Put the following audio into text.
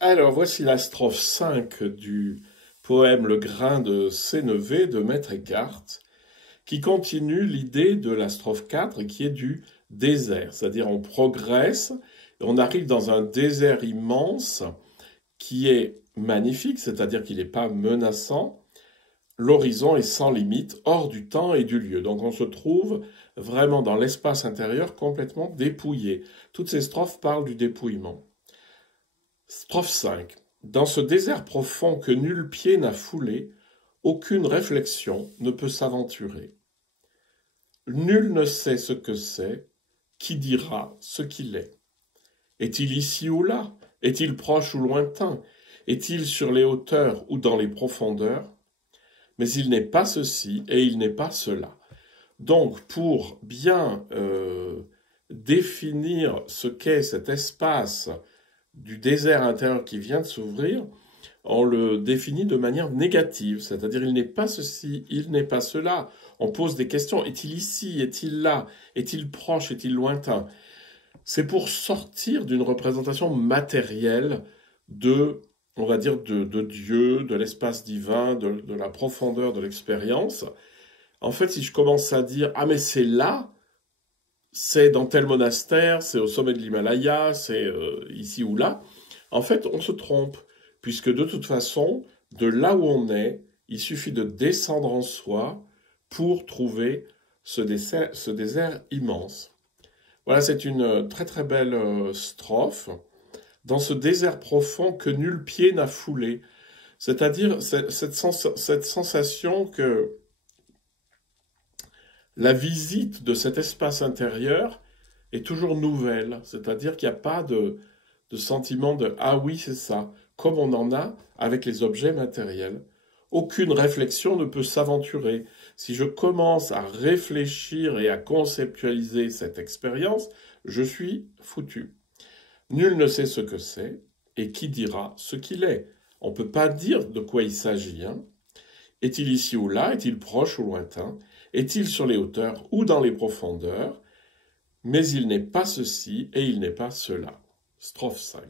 Alors, voici la strophe 5 du poème Le grain de Sénévé de Maître Eckhart, qui continue l'idée de la strophe 4 qui est du désert. C'est-à-dire, on progresse, et on arrive dans un désert immense qui est magnifique, c'est-à-dire qu'il n'est pas menaçant. L'horizon est sans limite, hors du temps et du lieu. Donc, on se trouve vraiment dans l'espace intérieur complètement dépouillé. Toutes ces strophes parlent du dépouillement. Strophe 5. Dans ce désert profond que nul pied n'a foulé, aucune réflexion ne peut s'aventurer. Nul ne sait ce que c'est, qui dira ce qu'il est. Est-il ici ou là? Est-il proche ou lointain? Est-il sur les hauteurs ou dans les profondeurs? Mais il n'est pas ceci et il n'est pas cela. Donc, pour bien définir ce qu'est cet espace du désert intérieur qui vient de s'ouvrir, on le définit de manière négative, c'est-à-dire il n'est pas ceci, il n'est pas cela. On pose des questions, est-il ici, est-il là, est-il proche, est-il lointain? C'est pour sortir d'une représentation matérielle de, on va dire, de Dieu, de l'espace divin, de la profondeur de l'expérience. En fait, si je commence à dire, ah mais c'est là, c'est dans tel monastère, c'est au sommet de l'Himalaya, c'est ici ou là, en fait, on se trompe, puisque de toute façon, de là où on est, il suffit de descendre en soi pour trouver ce désert immense. Voilà, c'est une très très belle strophe. Dans ce désert profond que nul pied n'a foulé, c'est-à-dire cette sensation que la visite de cet espace intérieur est toujours nouvelle, c'est-à-dire qu'il n'y a pas de sentiment de «ah oui, c'est ça», comme on en a avec les objets matériels. Aucune réflexion ne peut s'aventurer. Si je commence à réfléchir et à conceptualiser cette expérience, je suis foutu. Nul ne sait ce que c'est, et qui dira ce qu'il est? On ne peut pas dire de quoi il s'agit, hein. Est-il ici ou là? Est-il proche ou lointain? Est-il sur les hauteurs ou dans les profondeurs? Mais il n'est pas ceci et il n'est pas cela. Strophe 5.